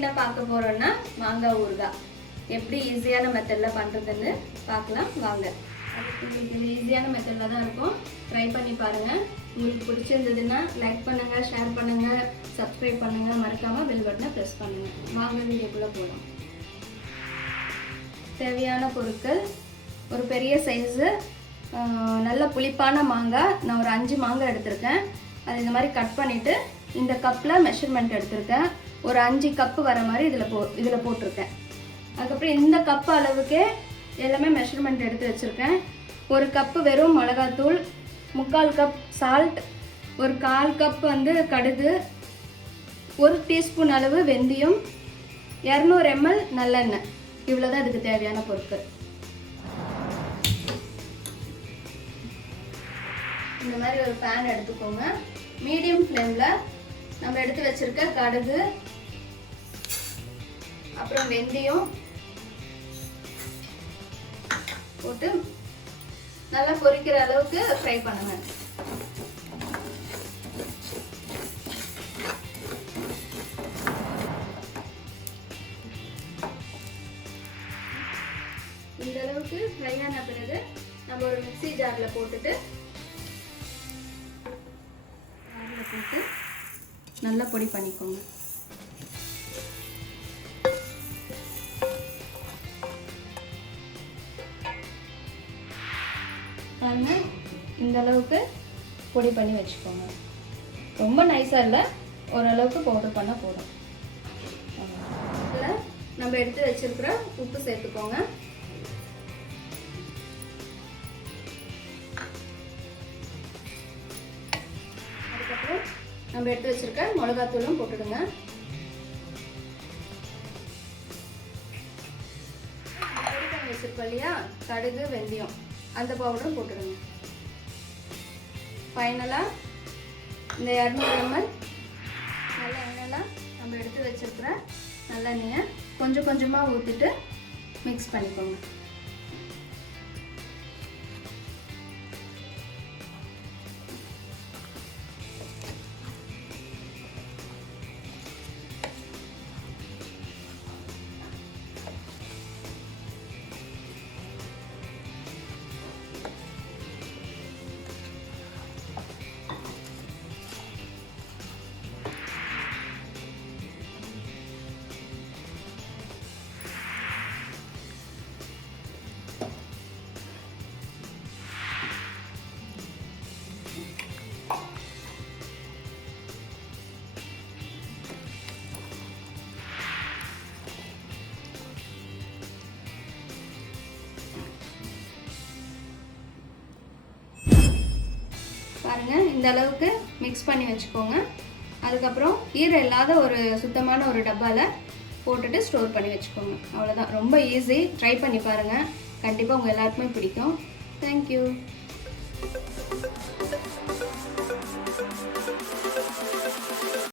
என்ன பார்க்க போறோம்னா மாங்காய் ஊறுகாய் எப்படி ஈஸியான மெத்தட்ல பண்றதுன்னு பார்க்கலாம் வாங்க. இது ஈஸியான மெத்தட்ல தான் இருக்கும். ட்ரை பண்ணி பாருங்க. உங்களுக்கு பிடிச்சிருந்ததுன்னா லைக் பண்ணுங்க, ஷேர் பண்ணுங்க, சப்ஸ்கிரைப் பண்ணுங்க, மறக்காம பெல் பட்டனை பிரஸ் பண்ணுங்க. வாங்க வீடியோக்குள்ள போகலாம். தேவையான பொருட்கள்: ஒரு பெரிய சைஸு நல்ல புளிப்பான மாங்காய். நான் ஒரு 5 மாங்காய் எடுத்திருக்கேன். அது இந்த மாதிரி கட் பண்ணிவிட்டு இந்த கப்பில் மெஷர்மெண்ட் எடுத்திருக்கேன். ஒரு 5 கப்பு வர மாதிரி இதில் போட்டிருக்கேன். அதுக்கப்புறம் இந்த கப்பு அளவுக்கே எல்லாமே மெஷர்மெண்ட் எடுத்து வச்சுருக்கேன். ஒரு கப்பு வெறும் மிளகாத்தூள், 3/4 கப் சால்ட், ஒரு 1/4 கப் கடுகு, 1 டீஸ்பூன் அளவு வெந்தயம், 200 ml நல்லெண்ணெய். இவ்வளோதான் இதுக்கு தேவையான பொருட்கள். இந்த மாதிரி ஒரு பேன் எடுத்துக்கோங்க. மீடியம் ஃப்ளேமில் நம்ம எடுத்து வச்சிருக்க கடுகு, அப்புறம் வெந்தயம் போட்டு நல்லா பொரிக்கிற அளவுக்கு ஃப்ரை பண்ணுங்க. இந்த அளவுக்கு ஃப்ரை ஆன பிறகு நம்ம ஒரு மிக்ஸி ஜார்ல போட்டு நல்லா பொடி பண்ணிக்கோங்க. பாருங்க, இந்த அளவுக்கு பொடி பண்ணி வச்சுக்கோங்க. ரொம்ப நைஸாக இல்லை, ஓரளவுக்கு பவுடர் பண்ணால் போதும். இதில் நம்ம எடுத்து வச்சிருக்கிற உப்பு சேர்த்துக்கோங்க. அதுக்கப்புறம் நம்ம எடுத்து வச்சிருக்க மிளகாத்தூளும் போட்டுடுங்க. பொடி பண்ணி வச்சிருக்கோம் இல்லையா, கடுகு வெந்தயம், அந்த பவுடரும் போட்டுடுங்க. ஃபைனலாக இந்த 200 ml நல்ல எண்ணெய்லாம் நம்ம எடுத்து வச்சிருக்கிற நல்லெண்ணெயை கொஞ்சம் கொஞ்சமாக ஊற்றிட்டு மிக்ஸ் பண்ணிக்கோங்க. பாருங்க, இந்த அளவுக்கு மிக்ஸ் பண்ணி வச்சுக்கோங்க. அதுக்கப்புறம் ஈரம் இல்லாத ஒரு சுத்தமான ஒரு டப்பாவில் போட்டுட்டு ஸ்டோர் பண்ணி வச்சுக்கோங்க. அவ்வளோதான், ரொம்ப ஈஸி. ட்ரை பண்ணி பாருங்கள், கண்டிப்பாக உங்கள் எல்லாருக்குமே பிடிக்கும். தேங்க்யூ.